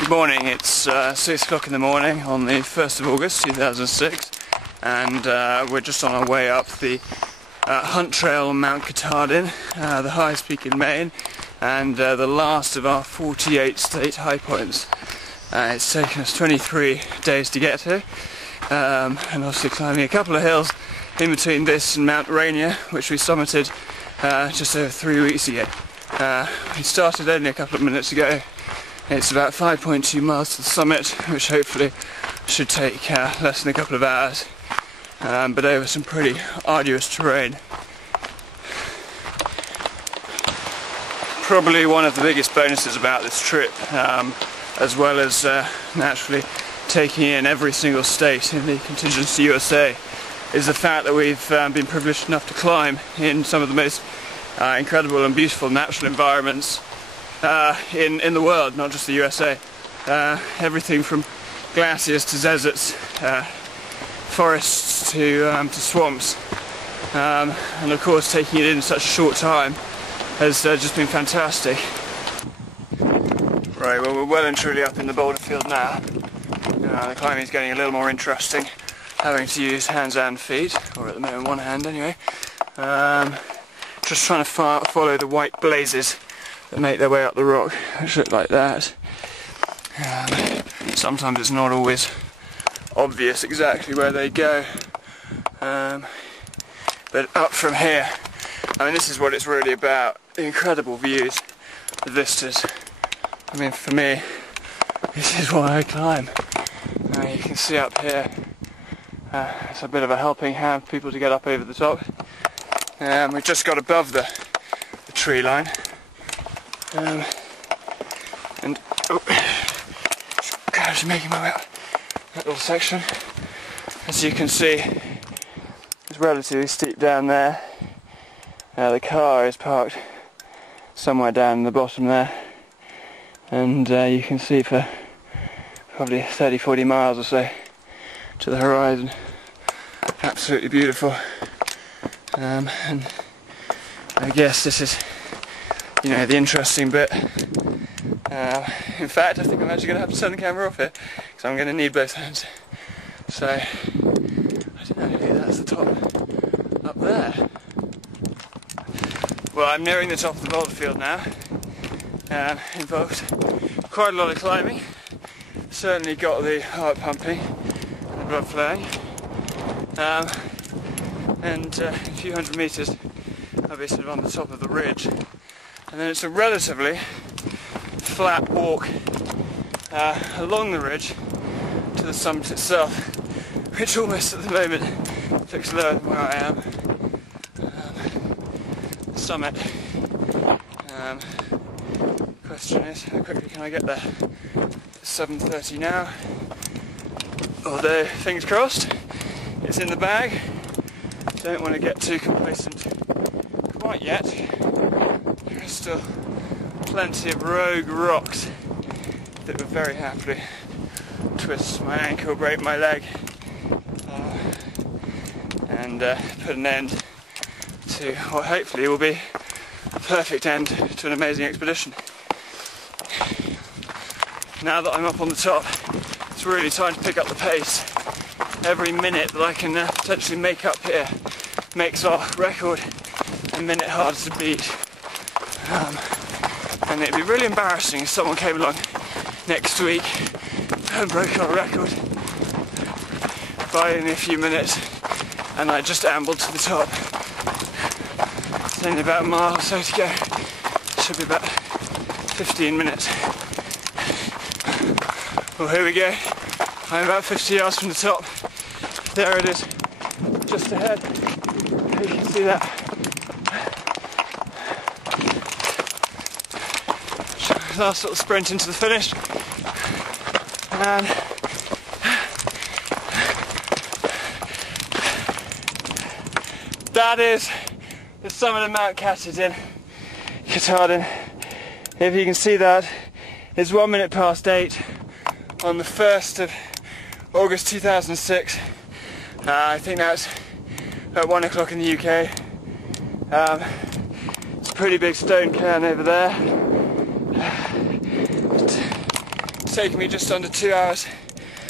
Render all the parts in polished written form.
Good morning, it's 6 o'clock in the morning on the 1st of August 2006 and we're just on our way up the hunt trail on Mount Katahdin, the highest peak in Maine and the last of our 48 state high points. It's taken us 23 days to get here and obviously climbing a couple of hills in between this and Mount Rainier, which we summited just over 3 weeks ago. We started only a couple of minutes ago. It's about 5.2 miles to the summit, which hopefully should take less than a couple of hours, but over some pretty arduous terrain. Probably one of the biggest bonuses about this trip, as well as naturally taking in every single state in the contingency USA, is the fact that we've been privileged enough to climb in some of the most incredible and beautiful natural environments in the world, not just the USA. Everything from glaciers to deserts, forests to swamps, and of course taking it in such a short time has just been fantastic. Right, well, we're well and truly up in the boulder field now. The climbing is getting a little more interesting, having to use hands and feet, or at the moment one hand anyway. Just trying to follow the white blazes that make their way up the rock, which look like that. Sometimes it's not always obvious exactly where they go, but up from here, I mean, this is what it's really about. The incredible views, the vistas. I mean, for me, this is why I climb. You can see up here, it's a bit of a helping hand for people to get up over the top. We've just got above the tree line. And just making my way up that little section. As you can see, it's relatively steep down there. The car is parked somewhere down in the bottom there, and you can see for probably 30-40 miles or so to the horizon. Absolutely beautiful. And I guess this is, you know, the interesting bit. In fact, I think I'm actually going to have to turn the camera off here because I'm going to need both hands. So, I don't know, maybe that's the top up there. Well, I'm nearing the top of the boulder field now. Involved quite a lot of climbing. Certainly got the heart pumping and the blood flowing. And a few hundred metres I'll be sort of on the top of the ridge. And then it's a relatively flat walk along the ridge to the summit itself, which almost at the moment looks lower than where I am. The summit. Question is, how quickly can I get there? It's 7:30 now. Although, fingers crossed, it's in the bag. Don't want to get too complacent quite yet. There are still plenty of rogue rocks that would very happily twist my ankle, break my leg, and put an end to what hopefully will be a perfect end to an amazing expedition. Now that I'm up on the top, it's really time to pick up the pace. Every minute that I can potentially make up here makes our record a minute harder to beat. And it'd be really embarrassing if someone came along next week and broke our record by only a few minutes and I just ambled to the top. It's only about a mile or so to go. It should be about 15 minutes. Well, here we go. I'm about 50 yards from the top. There it is, just ahead. You can see that. Last little sprint into the finish. And that is the summit of Mount Katahdin. If you can see that, it's 1 minute past 8 on the 1st of August 2006. I think that's at 1 o'clock in the UK. It's a pretty big stone cairn over there. It's taken me just under 2 hours,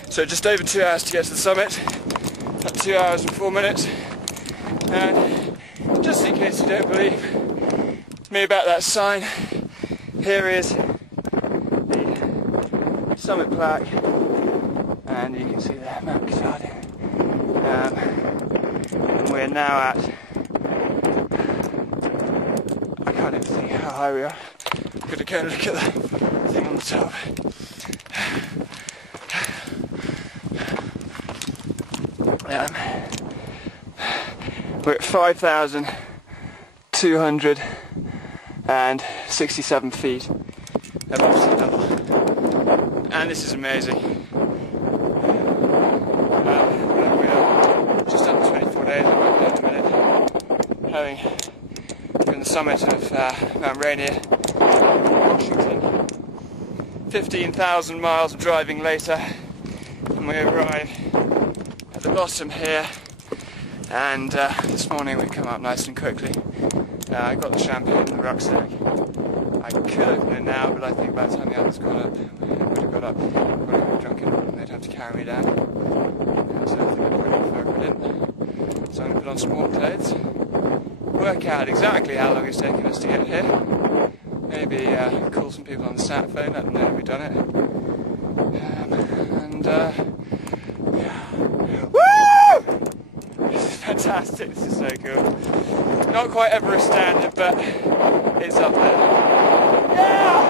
so just over 2 hours to get to the summit. At 2 hours and 4 minutes. And just in case you don't believe me about that sign, here is the summit plaque, and you can see there, Mount Katahdin. And we're now at, I can't even think how high we are. I'm gonna go and look at the thing on the top. We're at 5,267 feet above sea level, and this is amazing. We are just under 24 days, I won't be in a minute, having been the summit of Mount Rainier, Washington. 15,000 miles of driving later, and we arrive at the bottom here. And this morning we come up nice and quickly. I got the champagne in the rucksack. I could open it now, but I think by the time the others got up, we would have got up, probably would have drunk it, and they'd have to carry me down. And so I think I'd probably prefer it in. So I'm going to put on some warm clothes, work out exactly how long it's taken us to get here, maybe call some people on the sat phone, let them know we've done it. Fantastic, this is so cool. Not quite Everest standard, but it's up there. Yeah!